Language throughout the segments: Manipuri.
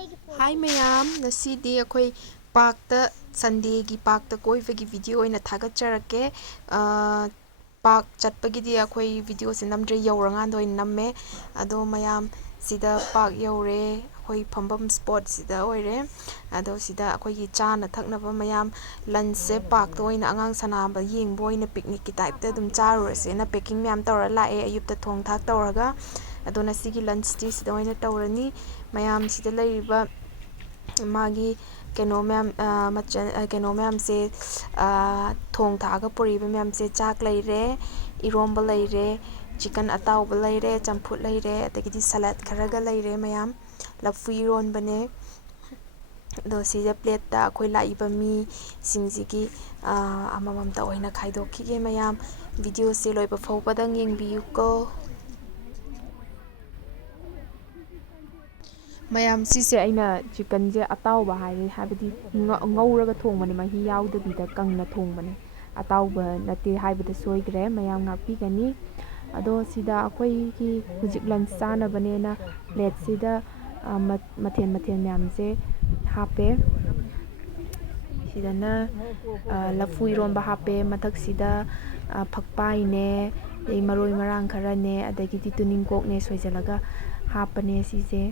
Hi mayam, nasidi akhoi parkta Sunday gi parkta koibagi video oina thagacharake. Park chatpagidi akhoi video se namdre yaurangando oina namme. Ado mayam sida park yaure akhoi phambam spot sida oire. Ado sida akhoi gi chana thaknaba mayam lunch se park to oina angang sanaba yengbo oina picnic ki type ta dum charurase na packing mayam tawra lae ayupta thong thak tawraga. Ado nasigi lunch ti sida oina tawrani mayam sida lairiba magi keno ma'am से थोंग थागा पुरीब मैम से चाक लेरे इरोंब लेरे चिकन अताउब लेरे चंफुट लेरे अदगिदी सलाद खरगा लेरे मैम लफु इरोन बने दो सीजा प्लेट ता अखोई लाइबा मी सिंगजिगी अममम ता ओइना खाइदोखिगे मैम वीडियो से लोइबा फौबदंग येंगबियुको mayam sise aina chicken je atawba hai habidi ngauraga thongmani mahi yaudabida kangna thongmani atawba nate haibada soigre mayam ngakpi gani ado sida akhoi ki hujik lunch sana banena plate sida mathen mayam se hape sida na lafu iromba hape mathak sida phakpai ne ei maroi marang khara ne adagi tuning kok ne soijalaga hapane sise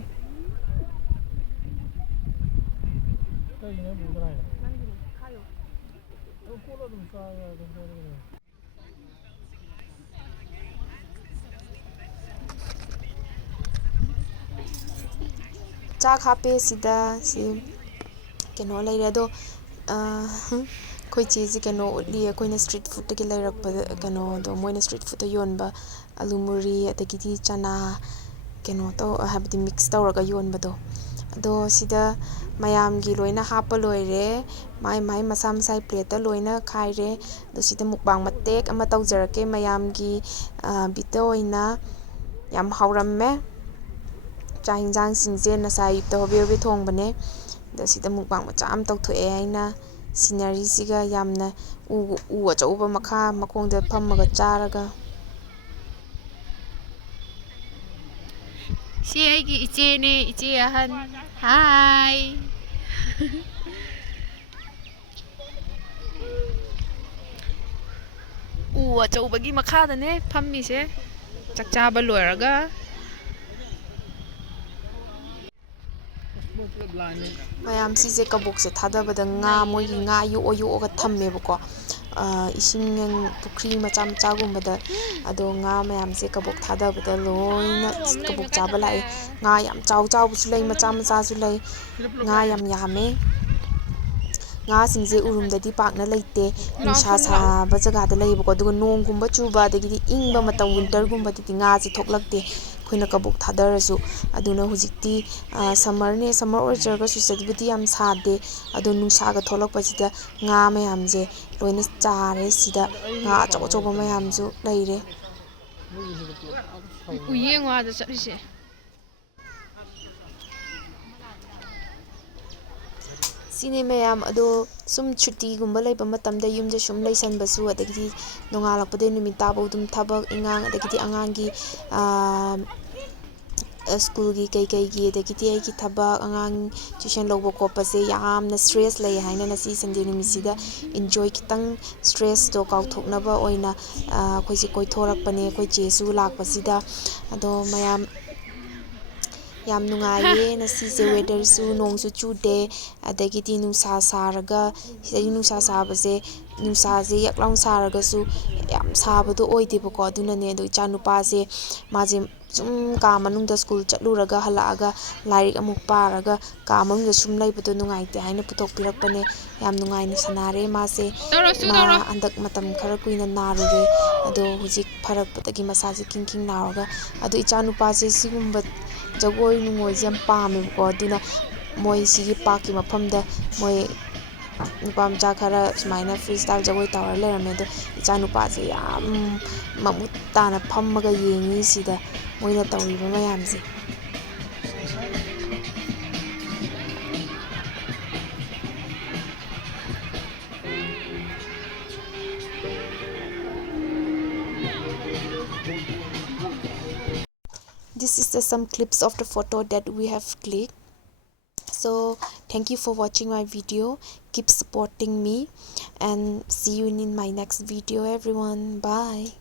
चाक हापे सिदा सी केनो लेरे दो कोई चीज केनो उली कोई स्ट्रीट फूड के लेरक केनो दो मोइन स्ट्रीट फूड योनबा आलू मुरी अदगिदी चना केनो तो हाबदी मिक्स तौरगा योनबदो दो सिदा mayam gi loina hapa loire mai masa masai plate loina khaire do sida mukbang matek ama tawjarake mayam gi bita oina yam hawramme cha hingjang singje nasai to hobe thong bane do sida mukbang macha am tawthoe aina scenery siga yamna u achauba makha makongda phammaga charaga si aigi iche ne iche ahan hi उ अचौबगी मखादने फम्मीसे चकचाबा लोयरगा mayam sise kabok se thadabada nga mogi nga yo ga thammebako ising pukri macha macha gumbada ado nga mayam se kabok thadabada loina kabok chaba lai nga yam chaw chaw bu sulai macha macha sulai nga yam yame nga singje urumdadi pakna leite nungsa saba jagada leibako duga nong gumba chuba adagidi ingba matam winter gumba didi nga se thoklakte khoina kabok thadarasu aduna hujikti summer ne summer orjarga su sadibudi yam sade ado nungsa ga tholakpasida nga mayam je loina chare sida nga achaw achaw mayam ju leire uyengwa da chatrise sine mayam ado sum chuti gumba leiba matamda yumje sum leisanbasu adagidi nongalakpade numit tabo dum thabak ingang adagidi angangi school gi kai gi adagidi ai gi thabak angang tuition lobo kopase yamna stress lei haina nasi sunday numisida enjoy kitang stress to kauthoknaba oina khoisi koithorakpane koi chesu lakpasida ado mayam yam nungaye nasi se weather su nong su chude adagidi nungsa saraga sidai nungsa sabase nungsa je yaklaung saraga su yam sabado oidebako adunane do icha nupa se maje sum ka manungda school chatluraga halaaga lairik amuk paraga ka manungda sum leibado nungaite haina puthok pirakpane yam nungaina sanare mase ma andak matam khara kuina narure ado hujik pharakpatagi masaje king naraga ado icha nupa se sigumba jagoi nungoi jam pamebako aduna moi sigi parki mafamda moi nupa macha khara sumaina freestyle jagoi tawar lerame do icha nupa se yam mamut tana phammaga yengi sida moina tawriba mayamse This is some clips of the photo that we have clicked. So thank you for watching my video. Keep supporting me and see you in my next video, everyone. Bye.